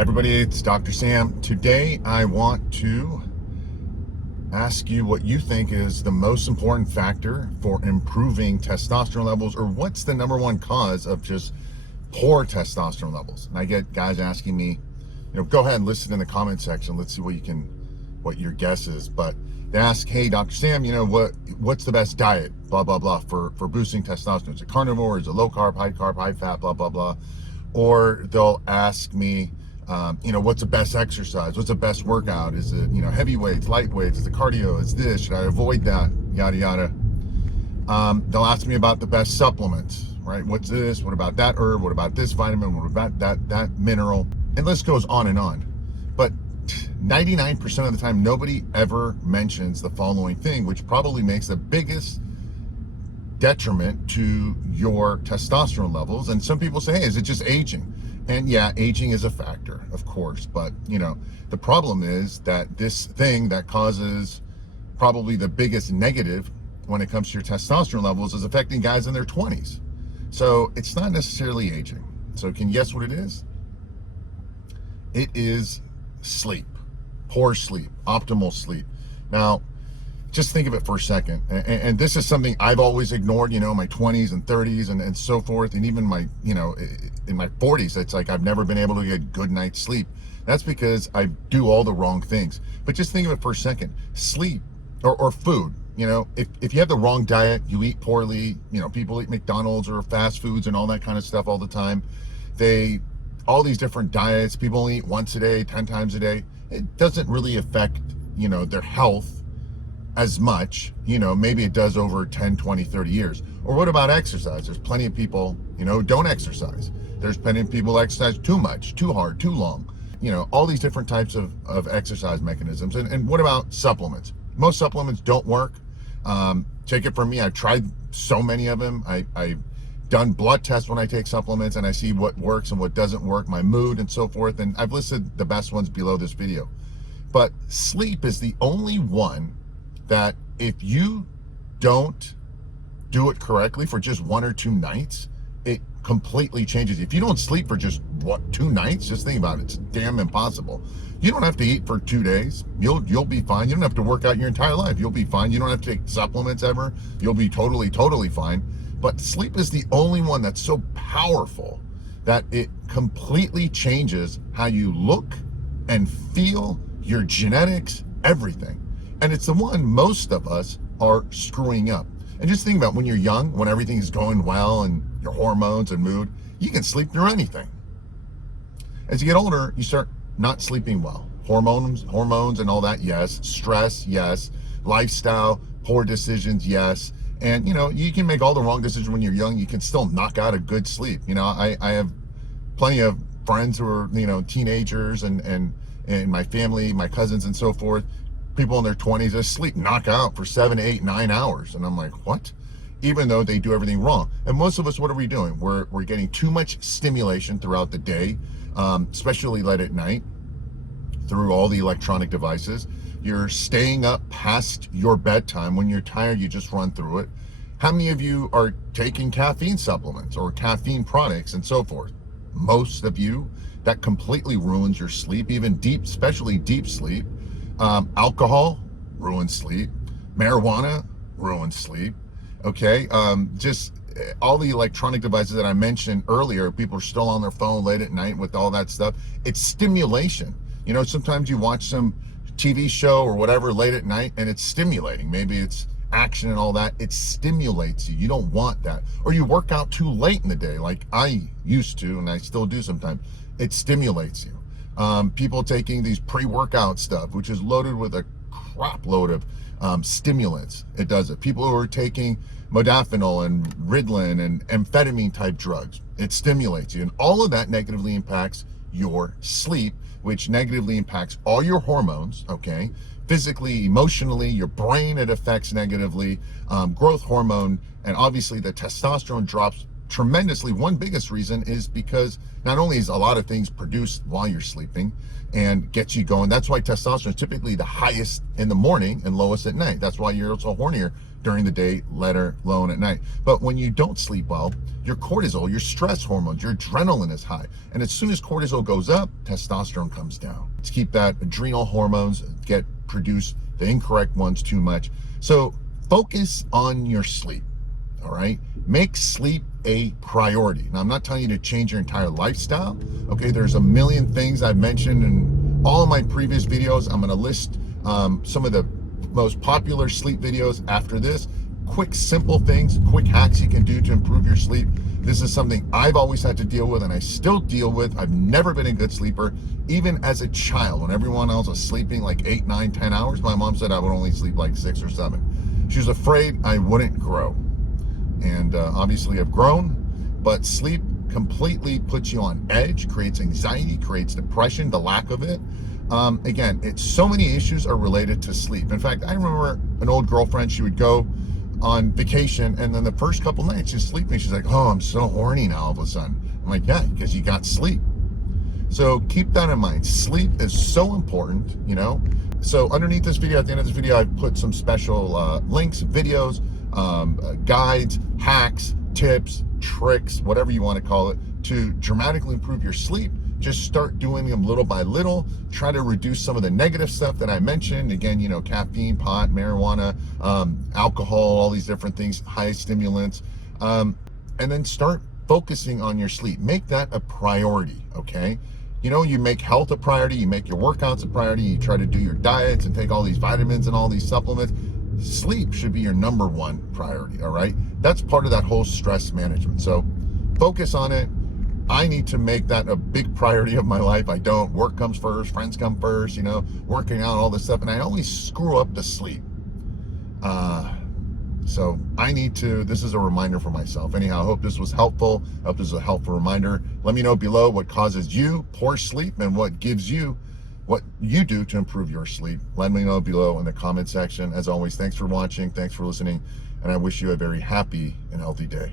Everybody, it's Dr. Sam. Today I want to ask you what you think is the most important factor for improving testosterone levels, or what's the number one cause of just poor testosterone levels. And I get guys asking me, go ahead and listen in the comment section. Let's see what your guess is. But they ask, hey, Dr. Sam, what's the best diet, blah, blah, blah, for boosting testosterone? Is it carnivore? Is it low carb, high fat, blah, blah, blah? Or they'll ask me, what's the best exercise? What's the best workout? Is it, heavy weights, light weights? Is it cardio? Is this? Should I avoid that? Yada, yada. They'll ask me about the best supplements, right? What's this? What about that herb? What about this vitamin? What about that mineral? And list goes on and on. But 99% of the time, nobody ever mentions the following thing, which probably makes the biggest detriment to your testosterone levels. And some people say, hey, is it just aging? And yeah, aging is a factor, of course, but the problem is that this thing that causes probably the biggest negative when it comes to your testosterone levels is affecting guys in their 20s. So it's not necessarily aging. So can you guess what it is? It is sleep, poor sleep, optimal sleep. Now, just think of it for a second. And this is something I've always ignored, my 20s and 30s and so forth. And even my, in my 40s, it's like I've never been able to get good night's sleep. That's because I do all the wrong things. But just think of it for a second. Sleep or food, if you have the wrong diet, you eat poorly, people eat McDonald's or fast foods and all that kind of stuff all the time. All these different diets, people only eat once a day, 10 times a day. It doesn't really affect, their health as much, maybe it does over 10, 20, 30 years. Or what about exercise? There's plenty of people, don't exercise. There's plenty of people exercise too much, too hard, too long. All these different types of exercise mechanisms. And what about supplements? Most supplements don't work. Take it from me, I've tried so many of them. I've done blood tests when I take supplements, and I see what works and what doesn't work, my mood and so forth. And I've listed the best ones below this video. But sleep is the only one that if you don't do it correctly for just 1 or 2 nights, it completely changes. If you don't sleep for just 2 nights, just think about it. It's damn impossible. You don't have to eat for 2 days. You'll be fine. You don't have to work out your entire life. You'll be fine. You don't have to take supplements ever. You'll be totally fine. But sleep is the only one that's so powerful that it completely changes how you look and feel, your genetics, everything. And it's the one most of us are screwing up. And just think about when you're young, when everything is going well and your hormones and mood, you can sleep through anything. As you get older, you start not sleeping well. Hormones and all that, yes. Stress, yes. Lifestyle, poor decisions, yes. And you can make all the wrong decisions when you're young. You can still knock out a good sleep. I have plenty of friends who are, teenagers and my family, my cousins and so forth. People in their 20s, they sleep knock out for 7, 8, 9 hours. And I'm like, what? Even though they do everything wrong. And most of us, what are we doing? We're getting too much stimulation throughout the day, especially late at night through all the electronic devices. You're staying up past your bedtime. When you're tired, you just run through it. How many of you are taking caffeine supplements or caffeine products and so forth? Most of you. That completely ruins your sleep, even especially deep sleep. Alcohol ruins sleep. Marijuana ruins sleep. Okay, just all the electronic devices that I mentioned earlier, people are still on their phone late at night with all that stuff. It's stimulation. Sometimes you watch some TV show or whatever late at night and it's stimulating. Maybe it's action and all that. It stimulates you. You don't want that. Or you work out too late in the day, like I used to, and I still do sometimes. It stimulates you. People taking these pre-workout stuff, which is loaded with a crap load of stimulants. It does it. People who are taking modafinil and Ritalin and amphetamine type drugs, it stimulates you. And all of that negatively impacts your sleep, which negatively impacts all your hormones, okay? Physically, emotionally, your brain, it affects negatively, growth hormone, and obviously the testosterone drops tremendously. One biggest reason is because not only is a lot of things produced while you're sleeping and gets you going. That's why testosterone is typically the highest in the morning and lowest at night. That's why you're also hornier during the day, let alone at night. But when you don't sleep well, your cortisol, your stress hormones, your adrenaline is high. And as soon as cortisol goes up, testosterone comes down. To keep that adrenal hormones get produced, the incorrect ones too much. So focus on your sleep, all right? Make sleep a priority. Now, I'm not telling you to change your entire lifestyle, okay? There's a million things I've mentioned in all of my previous videos. I'm gonna list some of the most popular sleep videos after this. Quick, simple things, quick hacks you can do to improve your sleep. This is something I've always had to deal with and I still deal with. I've never been a good sleeper. Even as a child, when everyone else was sleeping like 8, 9, 10 hours, my mom said I would only sleep like 6 or 7. She was afraid I wouldn't grow. And obviously I've grown, but sleep completely puts you on edge, creates anxiety, creates depression, the lack of it. Again, it's so many issues are related to sleep. In fact, I remember an old girlfriend, she would go on vacation and then the first couple nights she's sleeping, she's like, oh, I'm so horny now all of a sudden. I'm like, yeah, because you got sleep. So keep that in mind. Sleep is so important, you know? So underneath this video, at the end of this video, I've put some special links, videos, guides, hacks, tips, tricks, whatever you want to call it, to dramatically improve your sleep. Just start doing them little by little. Try to reduce some of the negative stuff that I mentioned. Again, you know, caffeine, pot, marijuana, alcohol, all these different things, high stimulants. And then start focusing on your sleep. Make that a priority, okay? You know, you make health a priority, you make your workouts a priority, you try to do your diets and take all these vitamins and all these supplements. Sleep should be your #1 priority, all right? That's part of that whole stress management. So focus on it. I need to make that a big priority of my life. I don't. Work comes first, friends come first, you know, working out, all this stuff. And I always screw up the sleep. So I need to, this is a reminder for myself. Anyhow, I hope this was helpful. I hope this is a helpful reminder. Let me know below what causes you poor sleep and what gives you, what you do to improve your sleep. Let me know below in the comment section. As always, thanks for watching. Thanks for listening. And I wish you a very happy and healthy day.